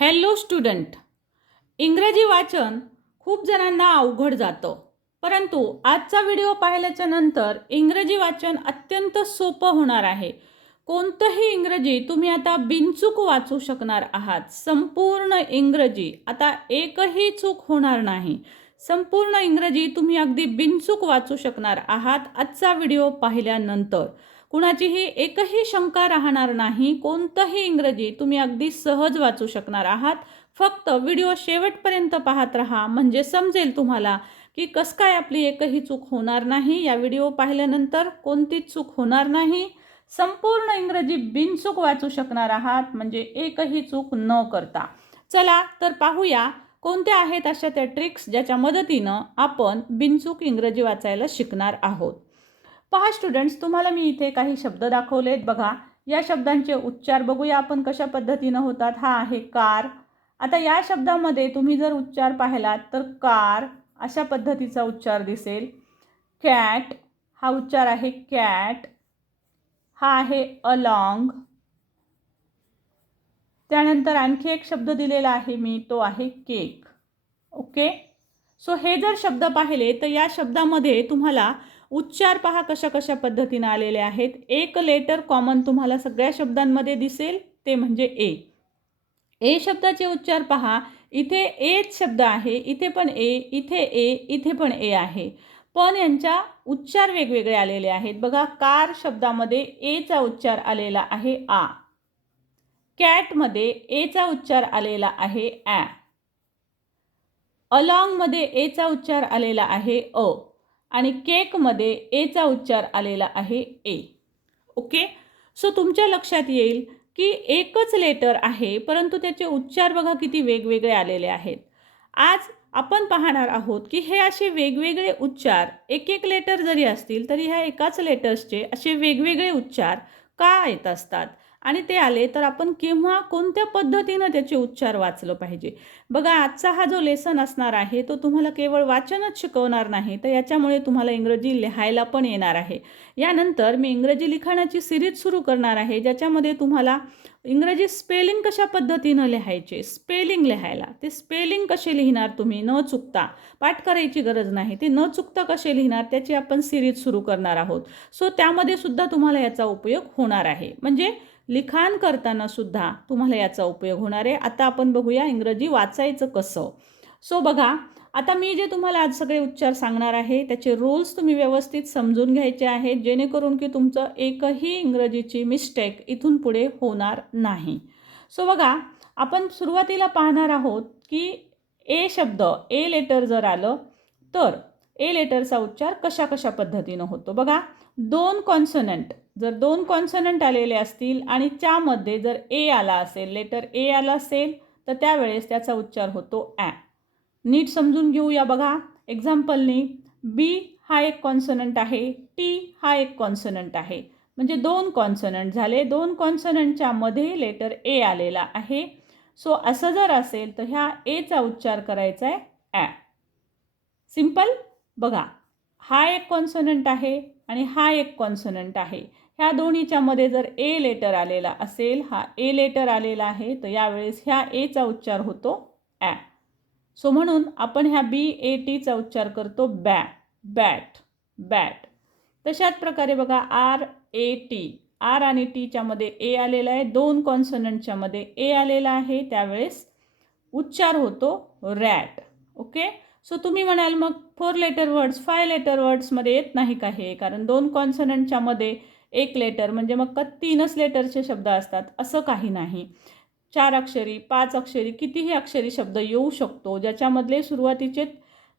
Hello student इंग्रजी वाचन खूप जणांना अवघड जातं. परंतु आजचा व्हिडिओ पाहिल्याच्या नंतर इंग्रजी वाचन अत्यंत सोपं होणार आहे. कोणतंही इंग्रजी तुम्ही आता बिनचूक वाचू शकणार आहात. संपूर्ण इंग्रजी आता एकही चूक होणार नाही. संपूर्ण इंग्रजी तुम्ही अगदी बिनचूक वाचू शकणार आहात आजचा व्हिडिओ पाहिल्यानंतर. कुणाचीही एकही शंका राहणार नाही. कोणतंही इंग्रजी तुम्ही अगदी सहज वाचू शकणार आहात. फक्त व्हिडिओ शेवटपर्यंत पाहत राहा. म्हणजे समजेल तुम्हाला की कस काय आपली एकही चूक होणार नाही. या व्हिडिओ पाहिल्यानंतर कोणतीच चूक होणार नाही. संपूर्ण इंग्रजी बिनचूक वाचू शकणार आहात. म्हणजे एकही चूक न करता. चला तर पाहूया कोणत्या आहेत अशा त्या ट्रिक्स ज्याच्या मदतीनं आपण बिनचूक इंग्रजी वाचायला शिकणार आहोत. पहा स्टुडंट्स तुम्हाला मी इथे काही शब्द दाखवलेत बघा. या शब्दांचे उच्चार बघूया आपण कशा पद्धतीनं होतात. हा आहे कार. आता या शब्दामध्ये तुम्ही जर उच्चार पाहिलात तर कार अशा पद्धतीचा उच्चार दिसेल. कॅट हा उच्चार आहे कॅट. हा आहे अलॉंग. त्यानंतर आणखी एक शब्द दिलेला आहे मी तो आहे केक. ओके? सो हे जर शब्द पाहिले तर या शब्दामध्ये तुम्हाला उच्चार पहा कशा कशा पद्धतीनं आलेले आहेत. एक लेटर कॉमन तुम्हाला सगळ्या शब्दांमध्ये दिसेल ते म्हणजे ए ए शब्दाचे उच्चार पहा. इथे एच शब्द आहे इथे पण ए इथे ए इथे पण ए आहे. पण यांच्या उच्चार वेगवेगळे आलेले आहेत. बघा कार शब्दामध्ये एचा उच्चार आलेला आहे आ. कॅटमध्ये एचा उच्चार आलेला आहे ॲ अलॉंगमध्ये एचा उच्चार आलेला आहे अ. आणि केकमध्ये एचा उच्चार आलेला आहे ए ओके सो तुमच्या लक्षात येईल की एकच लेटर आहे परंतु त्याचे उच्चार बघा किती वेगवेगळे आलेले आहेत. आज आपण पाहणार आहोत की हे असे वेगवेगळे उच्चार एक एक लेटर जरी असतील तरी ह्या एकाच लेटर्सचे असे वेगवेगळे उच्चार का येत असतात? आणि ते आले तर आपण केव्हा कोणत्या पद्धतीनं त्याचे उच्चार वाचलं पाहिजे? बघा आजचा हा जो लेसन असणार आहे तो तुम्हाला केवळ वाचनच शिकवणार नाही तर याच्यामुळे तुम्हाला इंग्रजी लिहायला पण येणार आहे. यानंतर मी इंग्रजी लिखाणाची सिरीज सुरू करणार आहे ज्याच्यामध्ये तुम्हाला इंग्रजी स्पेलिंग कशा पद्धतीनं लिहायचे? स्पेलिंग लिहायला. ते स्पेलिंग कसे लिहिणार तुम्ही? न चुकता. पाठ करायची गरज नाही. ते न चुकता कसे लिहिणार? त्याची आपण सिरीज सुरू करणार आहोत. सो त्यामध्ये सुद्धा तुम्हाला याचा उपयोग होणार आहे. म्हणजे लिखाण करताना सुद्धा तुम्हाला याचा उपयोग होणार आहे. आता आपण बघूया इंग्रजी वाचायचं कसं. सो बघा आता मी जे तुम्हाला आज सगळे उच्चार सांगणार आहे त्याचे रूल्स तुम्ही व्यवस्थित समजून घ्यायचे आहेत जेणेकरून की तुमचं एकही इंग्रजीची मिस्टेक इथून पुढे होणार नाही. सो बघा आपण सुरुवातीला पाहणार आहोत की ए शब्द ए लेटर जर आलं तर ए लेटरचा उच्चार कशा कशा पद्धतीनं होतो? बघा दोन कॉन्सनंट जर दोन कॉन्सनंट आलेले असतील आणि त्यामध्ये जर ए आला असेल लेटर ए आला असेल तर त्यावेळेस त्याचा उच्चार होतो ॲ नीट समजून घेऊया बघा. एक्झाम्पलनी बी हा एक कॉन्सनंट आहे टी हा एक कॉन्सनंट आहे. म्हणजे दोन कॉन्सनंट झाले. दोन कॉन्सनंटच्या मध्ये लेटर ए आलेला आहे. सो असं जर असेल तर ह्या एचा उच्चार करायचा आहे ॲ सिंपल बघा. हा एक कॉन्सनंट आहे आणि हा एक कॉन्सनंट आहे. ह्या दोन्हीच्यामध्ये जर ए लेटर आलेला असेल हा ए लेटर आलेला आहे तर यावेळेस ह्या एचा उच्चार होतो ॲ सो म्हणून आपण ह्या बी ए टीचा उच्चार करतो बॅ बॅट बॅट तशाच प्रकारे बघा आर ए टी आर आणि टीच्यामध्ये ए आलेला आहे दोन कॉन्सनंटच्यामध्ये ए आलेला आहे त्यावेळेस उच्चार होतो रॅट ओके सो तुम्ही म्हणाल मग four letter words five letter वर्ड्समध्ये येत नाही का हे? कारण दोन कॉन्सनंटच्यामध्ये एक लेटर म्हणजे मग का तीनच लेटरचे शब्द असतात. असं काही नाही. चार अक्षरी पाच अक्षरी कितीही अक्षरी शब्द येऊ शकतो ज्याच्यामधले सुरुवातीचे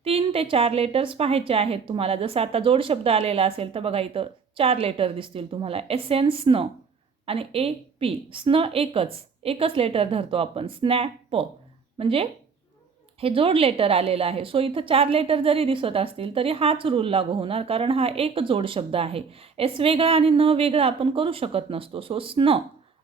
तीन ते चार लेटर्स पाहायचे आहेत तुम्हाला. जसं आता जोड शब्द आलेला असेल तर बघा इथं चार लेटर दिसतील तुम्हाला. एस एन स्न आणि ए पी स्न एकच. एकच लेटर धरतो आपण. स्नॅप म्हणजे हे जोड लेटर आलेलं आहे. सो इथं चार लेटर जरी दिसत असतील तरी हाच रूल लागू होणार कारण हा एक जोड शब्द आहे. एस वेगळा आणि न वेगळा आपण करू शकत नसतो. सो स्न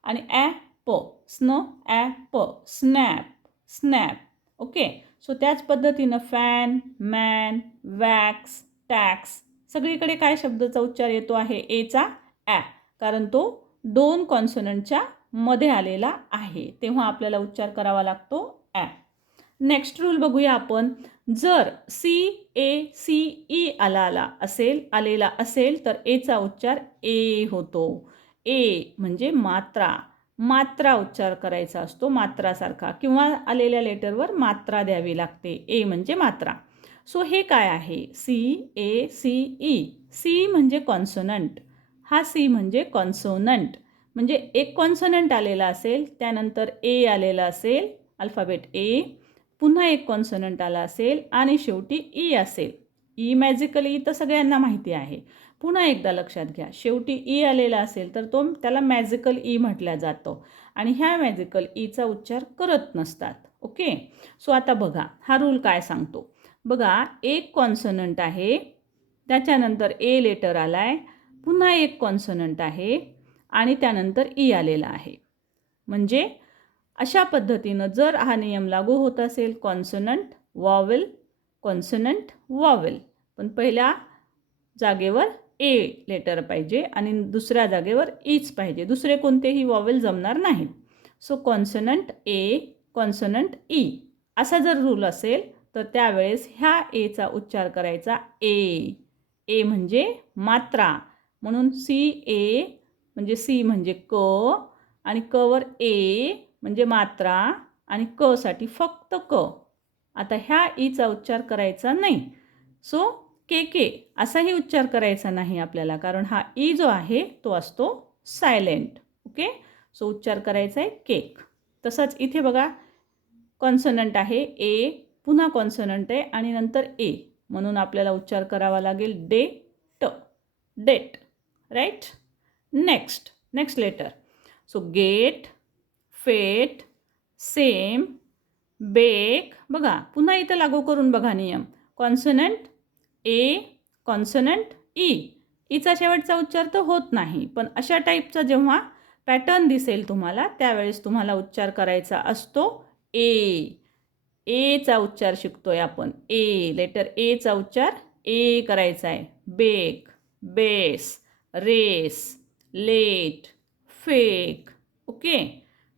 आणि ॲ प स्न ॲ प स्नॅप स्नॅप ओके सो त्याच पद्धतीनं फॅन मॅन वॅक्स टॅक्स सगळीकडे काय शब्दाचा उच्चार येतो आहे? एचा ॲ कारण तो दोन कॉन्सनंटच्या मध्ये आलेला आहे. तेव्हा आपल्याला उच्चार करावा लागतो ॲ नेक्स्ट रूल बघूया आपण. जर सी ए सी ई आला आला असेल आलेला असेल तर एचा उच्चार ए होतो. ए म्हणजे मात्रा. मात्रा उच्चार करायचा असतो मात्रासारखा. किंवा आलेल्या लेटरवर मात्रा द्यावी लागते. ए म्हणजे मात्रा. सो हे काय आहे? C A C E C म्हणजे कॉन्सोनंट हा सी म्हणजे कॉन्सोनंट म्हणजे एक कॉन्सोनंट आलेला असेल त्यानंतर ए आलेला असेल अल्फाबेट ए पुन्हा एक कॉन्सनंट आला असेल आणि शेवटी ई असेल. ई मॅजिकल ई तर सगळ्यांना माहिती आहे. पुन्हा एकदा लक्षात घ्या. शेवटी ई आलेला असेल तर तो त्याला मॅजिकल ई e म्हटल्या जातो. आणि ह्या मॅजिकल ईचा उच्चार करत नसतात. ओके सो आता बघा. हा रूल काय सांगतो? बघा एक कॉन्सनंट आहे. त्याच्यानंतर ए लेटर आला आहे पुन्हा एक कॉन्सनंट आहे. आणि त्यानंतर ई आलेला आहे. म्हणजे अशा पद्धतीनं जर हा नियम लागू होत असेल कॉन्सोनंट वॉवेल कॉन्सोनंट वॉवेल पण पहिल्या जागेवर ए लेटर पाहिजे आणि दुसऱ्या जागेवर ईच पाहिजे. दुसरे कोणतेही वॉवेल जमणार नाहीत. So consonant A consonant E असा जर रूल असेल तर त्यावेळेस ह्या एचा उच्चार करायचा ए ए म्हणजे मात्रा. म्हणून सी ए म्हणजे सी म्हणजे क आणि कवर ए म्हणजे मात्रा आणि क साठी फक्त क. आता ह्या ईचा उच्चार करायचा नाही. सो के के असाही उच्चार करायचा नाही आपल्याला कारण हा ई जो आहे तो असतो सायलेंट. ओके? सो उच्चार करायचा आहे केक. तसंच इथे बघा कॉन्सनंट आहे ए पुन्हा कॉन्सनंट आहे आणि नंतर ए. म्हणून आपल्याला उच्चार करावा लागेल डे ट date. Right? Next. Next letter. So gate fate same bake. बघा पुन्हा इथं लागू करून बघा नियम. कॉन्सनंट ए कॉन्सनंट ई ईचा शेवटचा उच्चार तर होत नाही पण अशा टाईपचा जेव्हा पॅटर्न दिसेल तुम्हाला त्यावेळेस तुम्हाला उच्चार करायचा असतो ए एचा उच्चार शिकतोय आपण. ए लेटर एचा उच्चार ए करायचा आहे. Bake base race late fake okay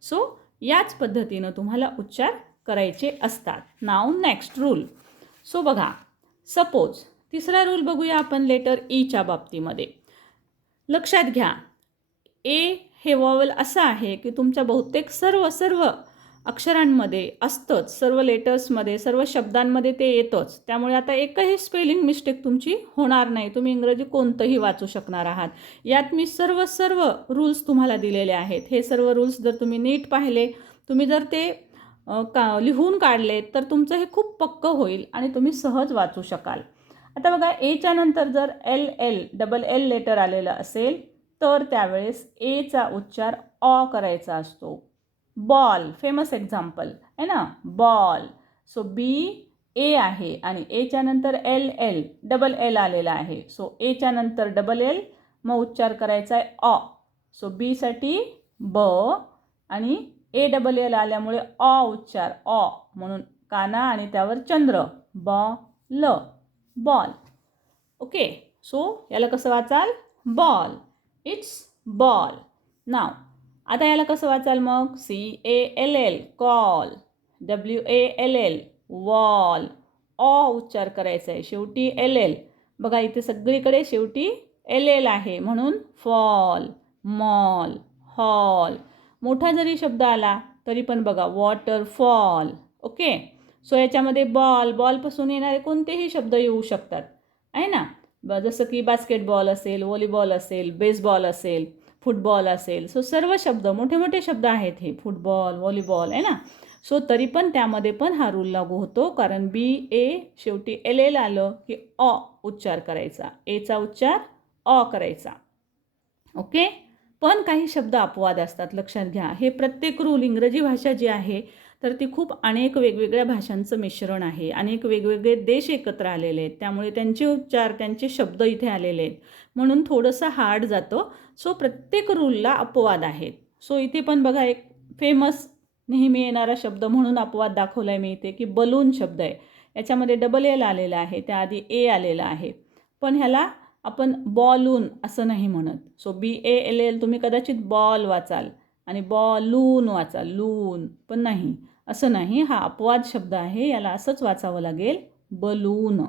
so याच पद्धतीनं तुम्हाला उच्चार करायचे असतात. नाव नेक्स्ट रूल सो बघा. सपोज तिसरा रूल बघूया आपण लेटर ईच्या e बाबतीमध्ये. लक्षात घ्या. ए हे वॉवल असं आहे की तुमच्या बहुतेक सर्व सर्व अक्षरांमध्ये असतंच सर्व लेटर्समध्ये सर्व शब्दांमध्ये ते येतंच. त्यामुळे आता एकही स्पेलिंग मिस्टेक तुमची होणार नाही. तुम्ही इंग्रजी कोणतंही वाचू शकणार आहात. यात मी सर्व सर्व रूल्स तुम्हाला दिलेले आहेत. हे सर्व रूल्स जर तुम्ही नीट पाहिले तुम्ही जर ते का लिहून काढले तर तुमचं हे खूप पक्कं होईल आणि तुम्ही सहज वाचू शकाल. आता बघा एच्या नंतर जर L L double L letter आलेलं असेल तर त्यावेळेस एचा उच्चार ऑ करायचा असतो. बॉल फेमस एक्झाम्पल आहे ना? बॉल. सो बी ए आहे आणि एच्या नंतर एल एल डबल एल आलेला आहे. सो एच्या नंतर डबल एल मग उच्चार करायचा आहे ऑ सो बीसाठी ब आणि ए डबल एल आल्यामुळे ऑ उच्चार ऑ म्हणून काना आणि त्यावर चंद्र ब ल बॉल. ओके सो याला कसं वाचाल? बॉल. इट्स बॉल नाव आता याला कसं वाचाल मग? C A L L call. W A L L wall. ऑ उच्चार करायचा आहे. शेवटी एल एल. बघा इथे सगळीकडे शेवटी एल एल आहे. म्हणून फॉल मॉल हॉल. मोठा जरी शब्द आला तरी पण बघा वॉटरफॉल. ओके? सो याच्यामध्ये बॉल बॉलपासून येणारे कोणतेही शब्द येऊ शकतात. आहे ना? ब जसं की बास्केटबॉल असेल व्हॉलीबॉल असेल बेसबॉल असेल. फुटबॉल असेल. सो सर्व शब्द मोठे मोठे शब्द आहेत हे. फुटबॉल व्हॉलीबॉल आहे ना? सो तरी पण त्यामध्ये पण हा रूल लागू होतो. कारण बी ए शेवटी एल एल आलं की ऑ उच्चार करायचा. एचा उच्चार ऑ करायचा. ओके पण काही शब्द अपवाद असतात. लक्षात घ्या. हे प्रत्येक रूल इंग्रजी भाषा जी आहे तर ती खूप अनेक वेगवेगळ्या भाषांचं मिश्रण आहे. अनेक वेगवेगळे देश एकत्र आलेले आहेत. त्यामुळे त्यांचे उच्चार त्यांचे शब्द इथे आलेले आहेत. म्हणून थोडंसं हार्ड जातं. सो प्रत्येक रूलला अपवाद आहेत. सो इथे पण बघा एक फेमस नेहमी येणारा शब्द म्हणून अपवाद दाखवला आहे मी इथे की बलून शब्द आहे. याच्यामध्ये डबल एल आलेला आहे. त्याआधी ए आलेला आहे. पण ह्याला आपण बॉलून असं नाही म्हणत. So B A L L तुम्ही कदाचित बॉल वाचाल आणि बॉलून वाचाल. लून पण नाही. असं नाही हा अपवाद शब्द आहे याला असंच वाचावं लागेल. Balloon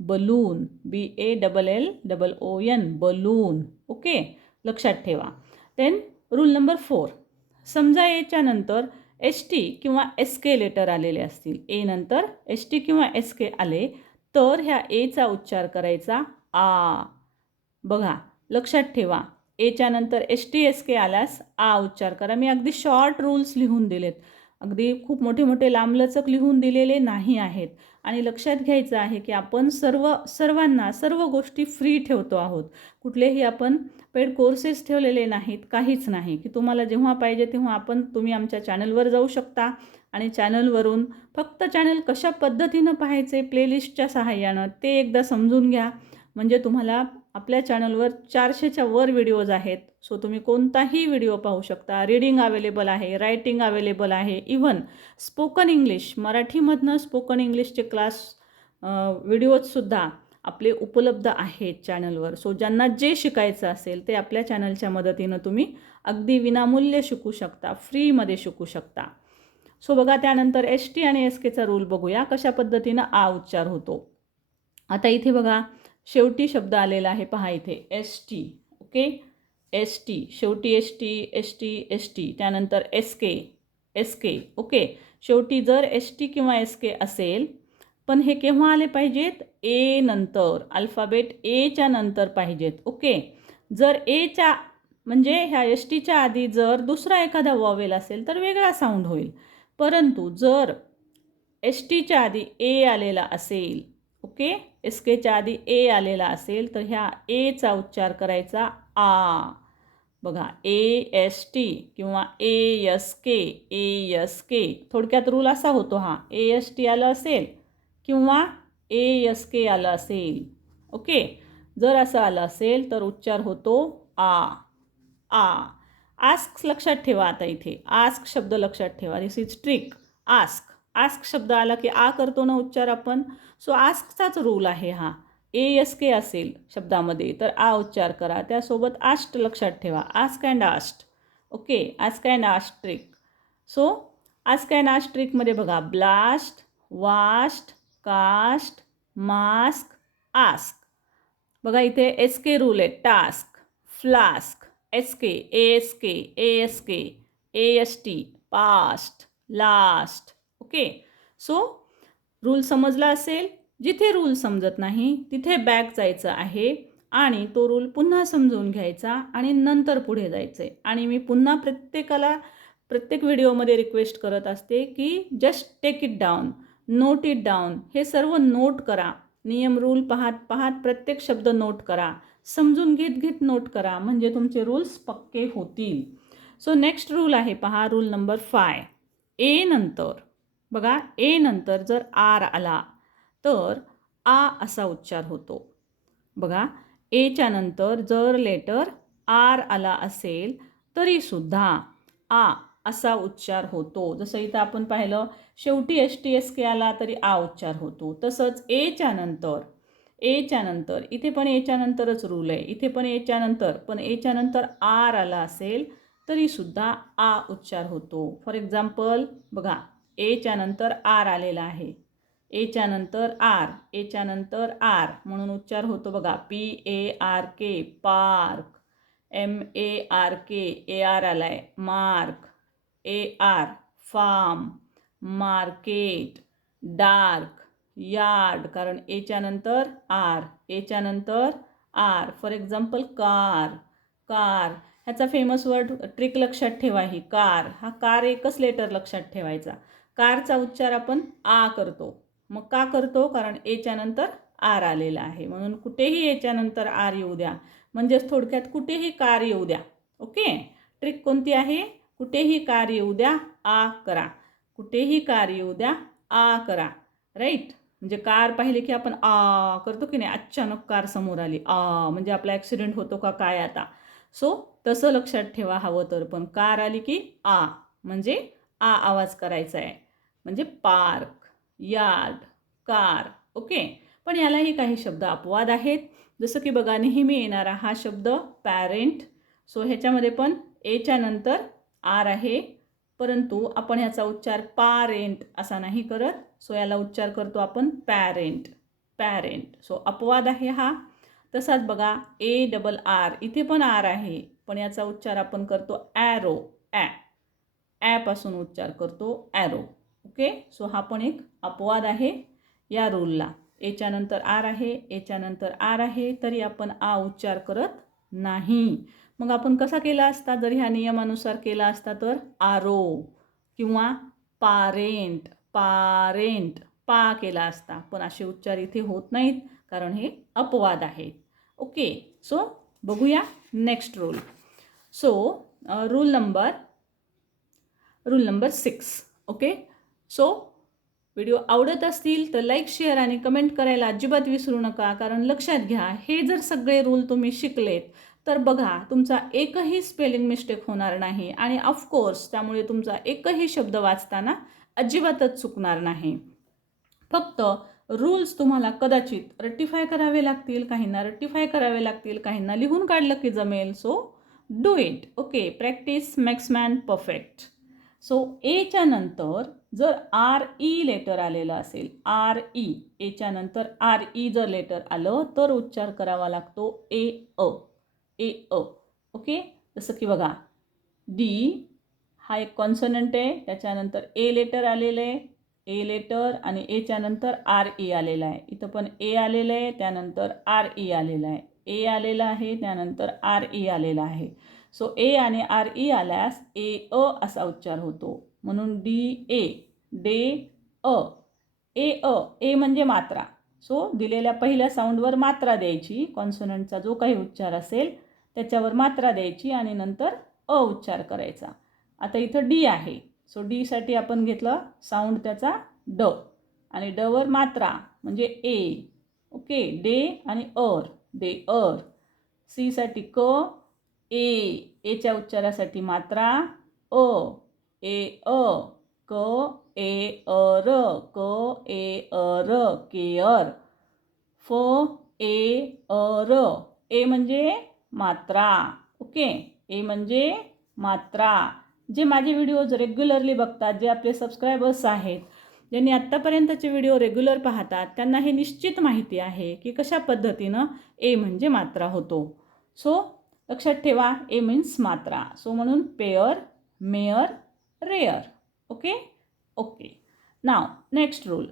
balloon B A double L double O N balloon. Okay लक्षात ठेवा. देन रूल नंबर फोर समजा एच्या नंतर एस टी किंवा एस के लेटर आलेले असतील. ए नंतर एस टी किंवा एस के आले तर ह्या एचा उच्चार करायचा आ. बघा लक्षात ठेवा. एच्या नंतर एस टी एस के आल्यास आ उच्चार करा. मी अगदी शॉर्ट रूल्स लिहून दिलेत. अगदी खूप मोठे मोठे लांबलचक लिहून दिलेले नाही आहेत. आणि लक्षात घ्यायचं आहे की आपण सर्व सर्वांना सर्व गोष्टी फ्री ठेवतो आहोत. कुठलेही आपण पेड कोर्सेस ठेवलेले नाहीत काहीच नाही. की तुम्हाला जेव्हा पाहिजे तेव्हा आपण तुम्ही आमच्या चॅनलवर जाऊ शकता. आणि चॅनलवरून फक्त चॅनल कशा पद्धतीनं पाहायचे प्लेलिस्टच्या सहाय्यानं ते एकदा समजून घ्या. म्हणजे तुम्हाला आपल्या चॅनलवर चारशेच्या वर व्हिडिओज आहेत. सो तुम्ही कोणताही व्हिडिओ पाहू शकता. रीडिंग अवेलेबल आहे रायटिंग अवेलेबल आहे. इवन स्पोकन इंग्लिश मराठीमधनं स्पोकन इंग्लिशचे क्लास व्हिडिओजसुद्धा आपले उपलब्ध आहेत चॅनलवर. सो ज्यांना जे शिकायचं असेल ते आपल्या चॅनलच्या मदतीनं तुम्ही अगदी विनामूल्य शिकू शकता फ्रीमध्ये शिकू शकता. सो बघा त्यानंतर एस टी आणि एस केचा रूल बघूया. कशा पद्धतीनं आ उच्चार होतो. आता इथे बघा शेवटी शब्द आलेला आहे पहा इथे. S T okay S T शेवटी S T S T S T त्यानंतर S K S K okay शेवटी जर एस टी किंवा एस के असेल पण हे केव्हा आले पाहिजेत? ए नंतर. अल्फाबेट एच्या नंतर पाहिजेत ओके जर एच्या म्हणजे ह्या एस टीच्या आधी जर दुसरा एखादा वॉवेल असेल तर वेगळा साऊंड होईल. परंतु जर एस टीच्या आधी ए आलेला असेल ओके? एस केच्या आधी ए आलेला असेल तर ह्या एचा उच्चार करायचा आ. बघा ए एस टी किंवा ए एस के ए एस के थोडक्यात रूल असा होतो हा. ए एस टी आलं असेल किंवा ए एस के आलं असेल. ओके? जर असं आलं असेल तर उच्चार होतो आ. आ. आस्क लक्षात ठेवा आता इथे. आस्क शब्द लक्षात ठेवा. This is trick ask ask शब्द आला की आ करतो ना उच्चार आपण? सो आस्कचाच रूल आहे हा. ए एस के असेल शब्दामध्ये तर आ उच्चार करा. त्यासोबत आष्ट लक्षात ठेवा. Ask and ast okay? Ask and ast trick so ask and ast ट्रिकमध्ये बघा. Blast vast cast mask ask. बघा इथे एस के रूल आहे. Task flask S K A S K A S K A S T past last. Okay? So rule समजला असेल जिथे rule समजत नाही तिथे बॅक जायचं आहे आणि तो रूल पुन्हा समजून घ्यायचा आणि नंतर पुढे जायचं. आहे आणि मी पुन्हा प्रत्येकाला प्रत्येक व्हिडिओमध्ये रिक्वेस्ट करत असते की just take it down note it down हे सर्व नोट करा. नियम रूल पाहत पाहत प्रत्येक शब्द नोट करा. समजून घेत घेत नोट करा. म्हणजे तुमचे रूल्स पक्के होतील. सो नेक्स्ट रूल आहे पहा रूल नंबर फाय ए नंतर. बघा ए नंतर जर आर आला तर आ असा उच्चार होतो. बघा एच्या नंतर जर लेटर आर आला असेल तरीसुद्धा आ असा उच्चार होतो. जसं इथं आपण पाहिलं शेवटी एस टी एस के आला तरी आ उच्चार होतो. तसंच एच्या नंतर एच्या नंतर इथे पण एच्या नंतरच रूल आहे. इथे पण एच्या नंतर पण एच्या नंतर आर आला असेल तरीसुद्धा आ उच्चार होतो. फॉर एक्झाम्पल बघा एच्या नंतर आर आलेला आहे. एच्या नंतर आर एच्या नंतर आर म्हणून उच्चार होतो बघा. P A R K park M A R K A R आलाय. Mark A R farm market dark yard कारण एच्या नंतर आर एच्या नंतर R for example car car ह्याचा फेमस वर्ड ट्रिक लक्षात ठेवा ही. कार हा कार एकच लेटर लक्षात ठेवायचा. कारचा उच्चार आपण आ करतो. मग का करतो? कारण एच्या नंतर आर आलेला आहे. म्हणून कुठेही याच्या नंतर आर येऊ द्या. म्हणजेच थोडक्यात कुठेही कार येऊ द्या. ओके? ट्रिक कोणती आहे? कुठेही कार येऊ द्या आ करा. कुठेही कार येऊ द्या आ करा. राईट म्हणजे कार पाहिले की आपण आ करतो की नाही? अचानक कार समोर आली. आ म्हणजे आपला ॲक्सिडेंट होतो का? काय आता? सो तसं लक्षात ठेवा हवं तर. पण कार आली की आ. म्हणजे आ आवाज करायचा आहे. म्हणजे पार्क यार्ड कार ओके? पण यालाही काही शब्द अपवाद आहेत. जसं की बघा नेहमी येणारा हा शब्द पॅरेंट सो ह्याच्यामध्ये पण एच्या नंतर आर आहे. परंतु आपण ह्याचा उच्चार पारेंट असा नाही करत. सो याला उच्चार करतो आपण पॅरेंट पॅरेंट सो अपवाद आहे हा. तसाच बघा ए डबल आर इथे पण आर आहे. पण याचा उच्चार आपण करतो ॲरो ॲ ॲपासून उच्चार करतो ॲरो ओके? सो हा पण एक अपवाद आहे या रूलला याच्यानंतर आर आहे याच्यानंतर आर आहे तरी आपण आ उच्चार करत नाही. मग आपण कसा केला असता? जर ह्या नियमानुसार केला असता तर आरो किंवा पारेंट पारेंट पा केला असता. पण असे उच्चार इथे होत नाहीत कारण हे अपवाद आहेत ओके? सो बघूया next rule so rule number rule number six okay? So video आवडत असतील तर लाईक शेअर आणि कमेंट करायला अजिबात विसरू नका कारण लक्षात घ्या हे जर सगळे रूल तुम्ही शिकलेत तर बघा तुमचा एकही स्पेलिंग मिस्टेक होणार नाही आणि ऑफकोर्स त्यामुळे तुमचा एकही शब्द वाचताना अजिबातच चुकणार नाही. फक्त रूल्स तुम्हाला कदाचित रट्टीफाय करावे लागतील काहींना रट्टीफाय करावे लागतील काहींना लिहून काढलं की जमेल. So do it okay practice makes man perfect so एच्या नंतर जर आर ई लेटर आलेलं असेल आर ई एच्या नंतर आर ई जर लेटर आलं तर उच्चार करावा लागतो ए अ ए अ. ओके जसं की बघा डी हा एक कॉन्सनंट आहे त्याच्यानंतर ए लेटर आलेलं आहे ए लेटर आणि एच्या नंतर आर ई आलेला आहे. इथं पण ए आलेलं आहे त्यानंतर आर ई आलेलं आहे. ए आलेला आहे त्यानंतर आर ई आलेला आहे. सो ए आणि आर ई आल्यास ए अ असा उच्चार होतो. म्हणून डी ए डे अ. ए अ ए म्हणजे मात्रा. सो दिलेल्या पहिल्या साऊंडवर मात्रा द्यायची. कॉन्सोनंटचा जो काही उच्चार असेल त्याच्यावर मात्रा द्यायची आणि नंतर अ उच्चार करायचा. आता इथं डी आहे. सो डीसाठी आपण घेतलं साऊंड त्याचा ड. आणि डवर मात्रा म्हणजे ए. ओके डे आणि अर. Day or. सीसाठी क ए एच्या उच्चारासाठी मात्रा अ ए अ क ए अ र क ए अ र केअर फ ए अ र. ए म्हणजे मात्रा. ओके? ए म्हणजे मात्रा. जे माझे व्हिडिओज रेग्युलरली बघतात जे आपले सबस्क्रायबर्स आहेत ज्यांनी आत्तापर्यंतचे व्हिडिओ रेग्युलर पाहतात त्यांना हे निश्चित माहिती आहे की कशा पद्धतीनं ए म्हणजे मात्रा होतो. सो लक्षात ठेवा ए मीन्स मात्रा. सो म्हणून pair mare rare okay okay now next rule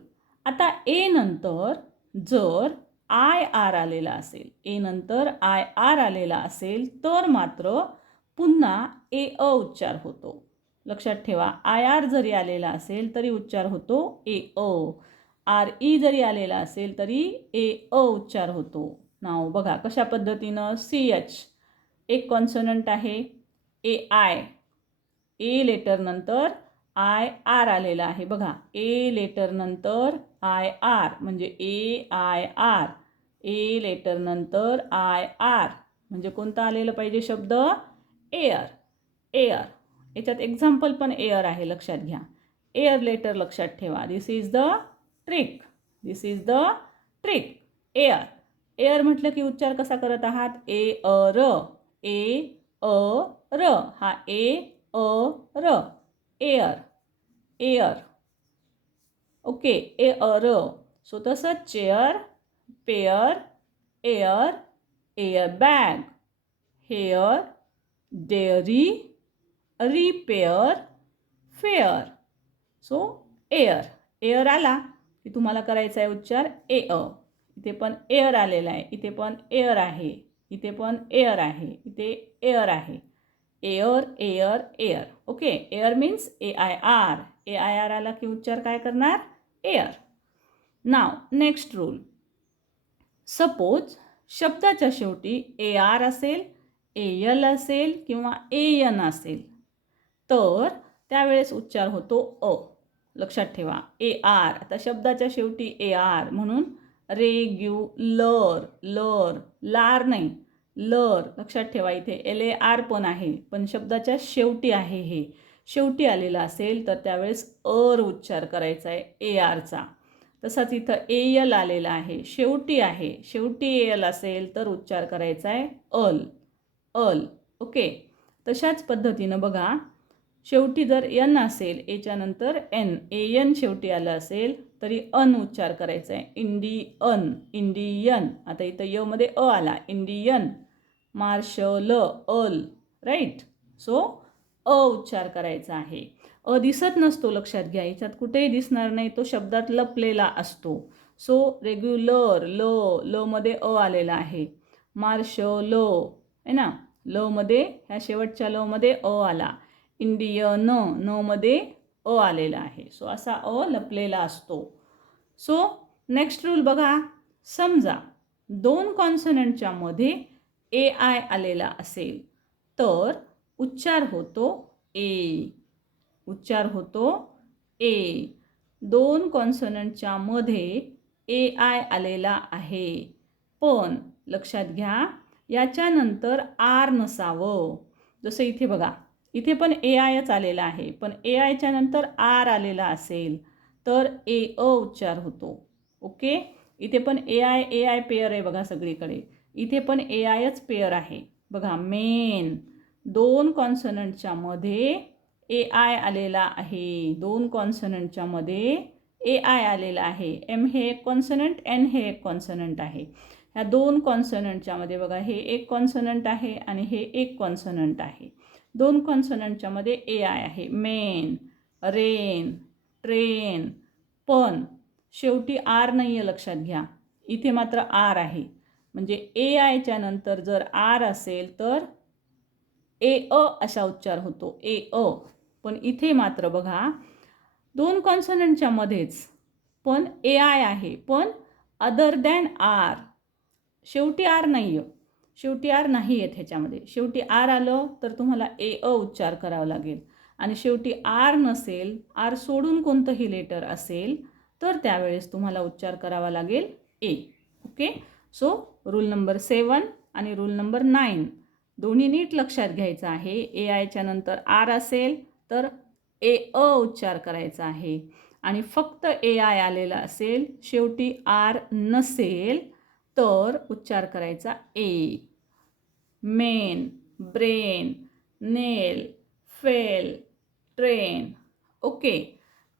आता ए नंतर जर आय आर आलेला असेल ए नंतर आय आर आलेला असेल तर मात्र पुन्हा ए अ उच्चार होतो. लक्षात ठेवा आय आर जरी आलेला असेल तरी उच्चार होतो ए अ. आर ई जरी आलेला असेल तरी ए अ उच्चार होतो. नाव बघा कशा पद्धतीनं सी एच एक कॉन्सोनंट आहे. ए आय ए लेटरनंतर आय आर आलेला आहे. बघा ए लेटरनंतर आय आर म्हणजे ए आय आर ए लेटरनंतर आय आर म्हणजे कोणता आलेलं पाहिजे शब्द? एअर एअर याच्यात एक्झाम्पल पण एअर आहे लक्षात घ्या. एअर लेटर लक्षात ठेवा. This is the trick this is the trick air air म्हटलं की उच्चार कसा करत आहात? ए अ र ए अ र हा ए अ र एअर एअर ओके ए अ र सो तसं chair pair air air bag hair dairy repair fair so air air आला. की तुम्हाला करायचा आहे उच्चार ए अ इथे पण एअर आलेला आहे. इथे पण एअर आहे. इथे पण एअर आहे इथे एअर आहे. Air air air okay air means A I R A I R आला की उच्चार काय करणार? Air now next rule suppose शब्दाच्या शेवटी ए आर असेल ए यल असेल किंवा ए एन असेल. तर त्यावेळेस उच्चार होतो अ. लक्षात ठेवा ए आर आता शब्दाच्या शेवटी ए आर म्हणून रेग्युलर लर लार नाही. लर लक्षात ठेवा इथे. एल ए आर पण आहे पण शब्दाच्या शेवटी आहे हे. शेवटी आलेलं असेल तर त्यावेळेस अर उच्चार करायचा आहे ए आरचा तसाच इथं ए यल आलेला आहे शेवटी आहे. शेवटी ए यल असेल तर उच्चार करायचा आहे अल. अल ओके. तशाच पद्धतीनं बघा. शेवटी जर एन असेल एच्या नंतर एन. ए एन शेवटी आलं असेल तरी अन उच्चार करायचा आहे इंडियन इंडियन. आता इथं यमध्ये अ आला. इंडियन. मार्शल अल राईट? सो अ उच्चार करायचा आहे. अ दिसत नसतो लक्षात घ्या. याच्यात कुठेही दिसणार नाही. तो शब्दात लपलेला असतो. सो रेग्युलर ल ल मध्ये अ आलेला आहे. मार्शल आहे ना? ल मध्ये ह्या शेवटच्या ल मध्ये अ आला. इंडियन न मध्ये अ आलेला आहे. सो असा अ लपलेला असतो. सो नेक्स्ट रूल बघा. समजा दोन कॉन्सनंटच्या मध्ये ए आय आलेला असेल तर उच्चार होतो ए. उच्चार होतो ए. दोन कॉन्सनंटच्या मध्ये ए आय आलेला आहे. पण लक्षात घ्या याच्यानंतर आर नसावं. जसं इथे बघा इथे पण ए आयच आलेला आहे. पण ए आयच्या नंतर आर आलेला असेल तर ए अ उच्चार होतो. ओके? इथे पण A I A I pair आहे बघा सगळीकडे. इथे पण ए आयच पेअर आहे. बघा मेन दोन कॉन्सनंटच्या मध्ये ए आय आलेला आहे. दोन कॉन्सनंटच्या मध्ये ए आय आलेला आहे. एम हे एक कॉन्सनंट एन हे एक कॉन्सनंट आहे. ह्या दोन कॉन्सनंटच्या मध्ये बघा हे एक कॉन्सनंट आहे आणि हे एक कॉन्सनंट आहे. दोन कॉन्सनंटच्या मध्ये ए आय आहे. मेन रेन ट्रेन पण शेवटी आर नाही आहे लक्षात घ्या. इथे मात्र आर आहे. म्हणजे ए आयच्या नंतर जर आर असेल तर ए अ असा उच्चार होतो. ए अ. पण इथे मात्र बघा दोन कॉन्सनंटच्या मध्येच पण ए आय आहे. पण अदर दॅन आर शेवटी आर नाही आहे शेवटी आर नाही आहेत ह्याच्यामध्ये. शेवटी आर आलं तर तुम्हाला ए अ उच्चार करावा लागेल. आणि शेवटी आर नसेल आर सोडून कोणतंही लेटर असेल तर त्यावेळेस तुम्हाला उच्चार करावा लागेल A. Okay so rule number seven आणि रूल नंबर नाईन दोन्ही नीट लक्षात घ्यायचं आहे. ए आयच्या नंतर आर असेल तर ए अ उच्चार करायचा आहे. आणि फक्त ए आय आलेला असेल शेवटी आर नसेल तर उच्चार करायचा A. Main brain nail fail train. Okay.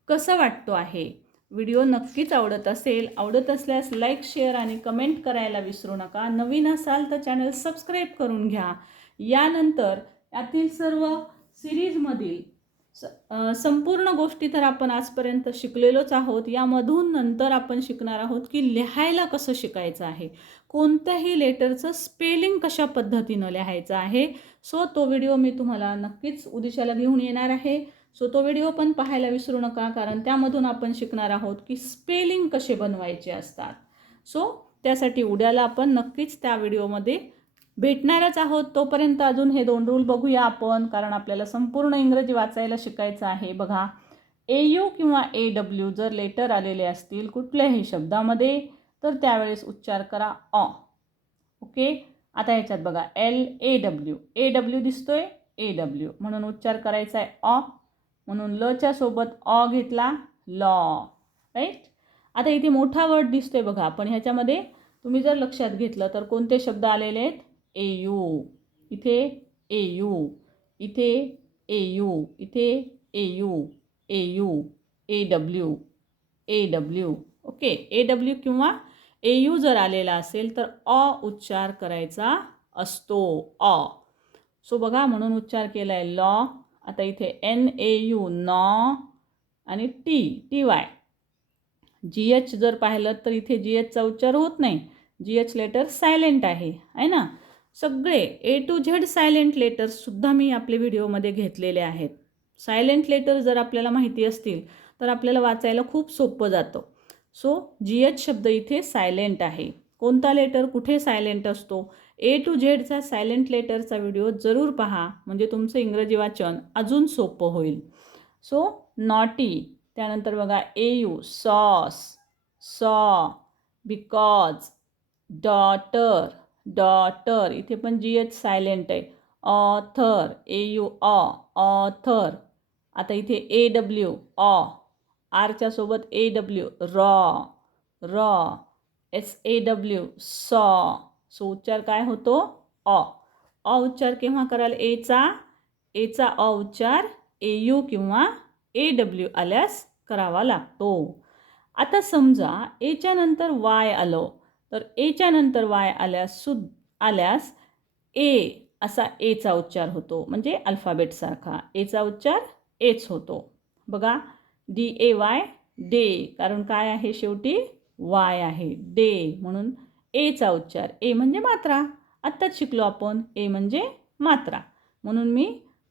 कसं वाटतो आहे? व्हिडिओ नक्कीच आवडत असेल. आवडत असल्यास लाईक शेअर आणि कमेंट करायला विसरू नका. नवीन असाल तर चॅनल सबस्क्राईब करून घ्या. यानंतर यातील सर्व सिरीजमधील स संपूर्ण गोष्टी तर आपण आजपर्यंत शिकलेलोच आहोत. यामधून नंतर आपण शिकणार आहोत की लिहायला कसं शिकायचं आहे. कोणत्याही लेटरचं स्पेलिंग कशा पद्धतीनं लिहायचं आहे. सो तो व्हिडिओ मी तुम्हाला नक्कीच उदिशाला घेऊन येणार आहे. सो तो व्हिडिओ पण पाहायला विसरू नका कारण त्यामधून आपण शिकणार आहोत की स्पेलिंग कसे बनवायचे असतात. सो त्यासाठी उद्याला आपण नक्कीच त्या व्हिडिओमध्ये भेटणारच आहोत तोपर्यंत अजून हे दोन रूल बघूया आपण कारण आपल्याला संपूर्ण इंग्रजी वाचायला शिकायचं आहे. बघा ए यू किंवा ए डब्ल्यू जर लेटर आलेले असतील कुठल्याही शब्दामध्ये तर त्यावेळेस उच्चार करा ऑ ओके आता ह्याच्यात बघा L A W A W दिसतोय ए डब्ल्यू म्हणून उच्चार करायचा आहे ऑ म्हणून लच्या सोबत ऑ घेतला लॉ. राईट आता इथे मोठा वर्ड दिसतोय बघा पण ह्याच्यामध्ये तुम्ही जर लक्षात घेतलं तर कोणते शब्द आलेले आहेत? ए यू इथे ए यू इथे ए यू इथे A U A U A W A W okay. A W किंवा ए यू जर आलेला असेल तर अ उच्चार करायचा असतो. अ. सो बघा म्हणून उच्चार केला आहे लॉ. आता इथे एन ए यू नॉ आणि T T Y. G H जर पाहिलं तर इथे जी एचचा उच्चार होत नाही. जी एच लेटर सायलेंट आहे. आहे ना? सगळे ए टू झेड सायलेंट लेटर्ससुद्धा मी आपल्या व्हिडिओमध्ये घेतलेले आहेत. सायलेंट लेटर जर आपल्याला माहिती असतील तर आपल्याला वाचायला खूप सोपं जातं. सो जी एच शब्द इथे सायलेंट आहे. कोणता लेटर कुठे सायलेंट असतो? ए टू झेडचा सायलेंट लेटरचा व्हिडिओ जरूर पहा. म्हणजे तुमचं इंग्रजी वाचन अजून सोपं होईल. सो नॉटी त्यानंतर बघा A U sauce saw because daughter daughter. इथे पण जी एच सायलेंट आहे. ऑथर. ए यू ऑ ऑथर. आता इथे ए डब्ल्यू. ऑ आरच्या सोबत A W. Raw. Raw. S A W. Saw. So उच्चार काय होतो? ऑ अ उच्चार केव्हा कराल? एचा एचा अ उच्चार ए यू किंवा ए डब्ल्यू आल्यास करावा लागतो. आता समजा एच्या नंतर वाय आलं. तर एच्या नंतर वाय आल्यास सुद आल्यास ए असा एचा उच्चार होतो. म्हणजे अल्फाबेटसारखा एचा उच्चार एच होतो. बघा. डी ए वाय डे कारण काय आहे शेवटी? वाय आहे. डे म्हणून एचा उच्चार. ए म्हणजे मात्रा. आत्ताच शिकलो आपण. ए म्हणजे मात्रा. म्हणून मी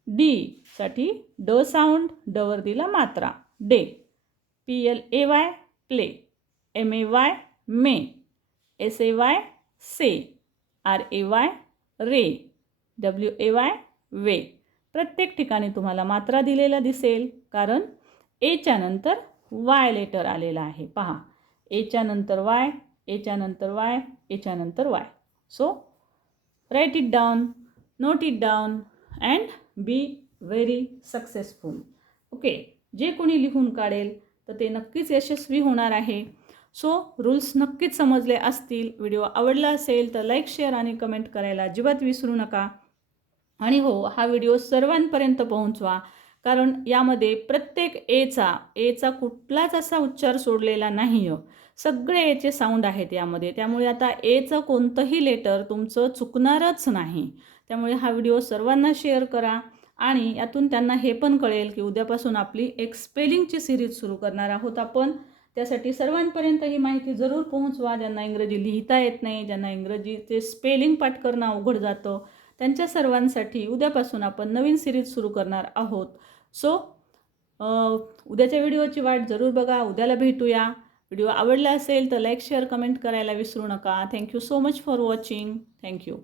डी साठी ड साऊंड डवर दिला मात्रा. Day P L A Y play M A Y may S A Y say R A Y ray W A Y way. प्रत्येक ठिकाणी तुम्हाला मात्रा दिलेला दिसेल कारण एच्या नंतर वाय लेटर आलेला आहे. पहा एच्या नंतर वाय एच्या नंतर वाय एच्या नंतर Y so write it down note it down and be very successful okay जे कोणी लिहून काढेल तर ते नक्कीच यशस्वी होणार आहे. सो रूल्स नक्कीच समजले असतील. व्हिडिओ आवडला असेल तर लाईक शेअर आणि कमेंट करायला अजिबात विसरू नका. आणि हो हा व्हिडिओ सर्वांपर्यंत पोहोचवा. कारण यामध्ये प्रत्येक एचा एचा कुठलाच असा उच्चार सोडलेला नाही आहे सगळे एचे साऊंड आहेत यामध्ये. त्यामुळे आता एचं कोणतंही लेटर तुमचं चुकणारच नाही. त्यामुळे हा व्हिडिओ सर्वांना शेअर करा. आणि यातून त्यांना हे पण कळेल की उद्यापासून आपली एक स्पेलिंगची सिरीज सुरू करणार आहोत आपण. त्यासाठी सर्वांपर्यंत ही माहिती जरूर पोहोचवा ज्यांना इंग्रजी लिहिता येत नाही ज्यांना इंग्रजीचे स्पेलिंग पाठ करणं अवघड जातं. त्यांच्या सर्वांसाठी उद्यापासून आपण नवीन सिरीज सुरू करणार आहोत. सो उद्याच्या व्हिडिओची वाट जरूर बघा उद्याला भेटूया. व्हिडिओ आवडला असेल तर लाईक शेअर कमेंट करायला विसरू नका. Thank you so much for watching thank you